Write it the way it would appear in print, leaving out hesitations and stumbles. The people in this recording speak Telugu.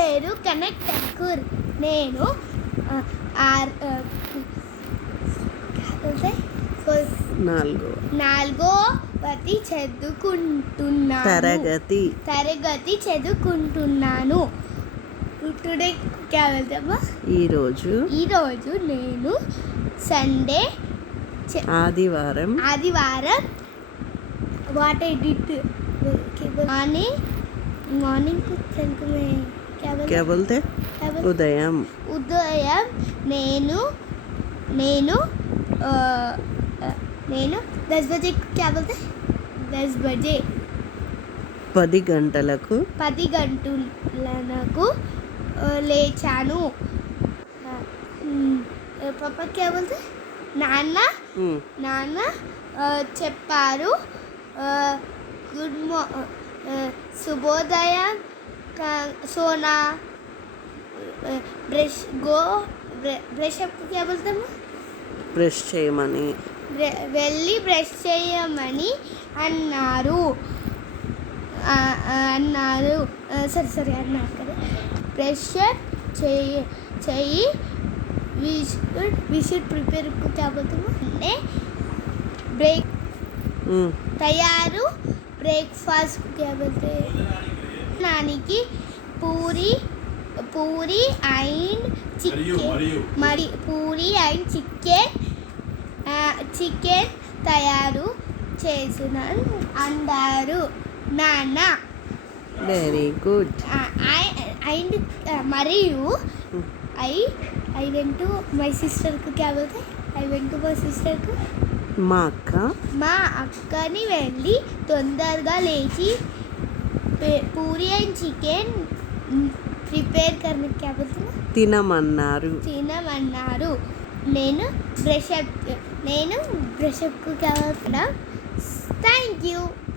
పేరు కనక్ ఠాకూర్. నేను నాలుగో తరగతి చదువుకుంటున్నాను. టుడే క్యా బోల్తే అమ్మా? ఈరోజు నేను సండే ఆదివారం వాట్ ఐ డిడ్ మార్నింగ్ को तेलुगु में क्या बोलते? ఉదయం నేను 10 बजे को क्या बोलते? 10 बजे 10 గంటలకు లేచాను. పాపా క్యా బోల్తే? నాన్న చెప్పారు శుభోదయం సోనా బ్రష్ అప్ క్యా బోల్తాము? బ్రష్ చేయమని వెళ్ళి బ్రష్ చేయమని అన్నారు. సరే అన్నారు కదా. బ్రష్ చేయి వి షుడ్ ప్రిపేర్ క్యా బోల్తాము? తయారు బ్రేక్ఫాస్ట్ క్యా బోల్తే? నానికి పూరి అండ్ చికెన్ తయారు చేసిన అన్నారు నాన్న. Very good. అండ్ మరియు I went to my sister కు క్యా బోల్తే? I went to my sister కు మా అక్కని వెళ్ళి తొందరగా లేచి పూరి అండ్ చికెన్ ప్రిపేర్ करने क्या बोलते हैं? తినమన్నారు. నేను బ్రష్ అప్ కు क्या बोलता? Thank you.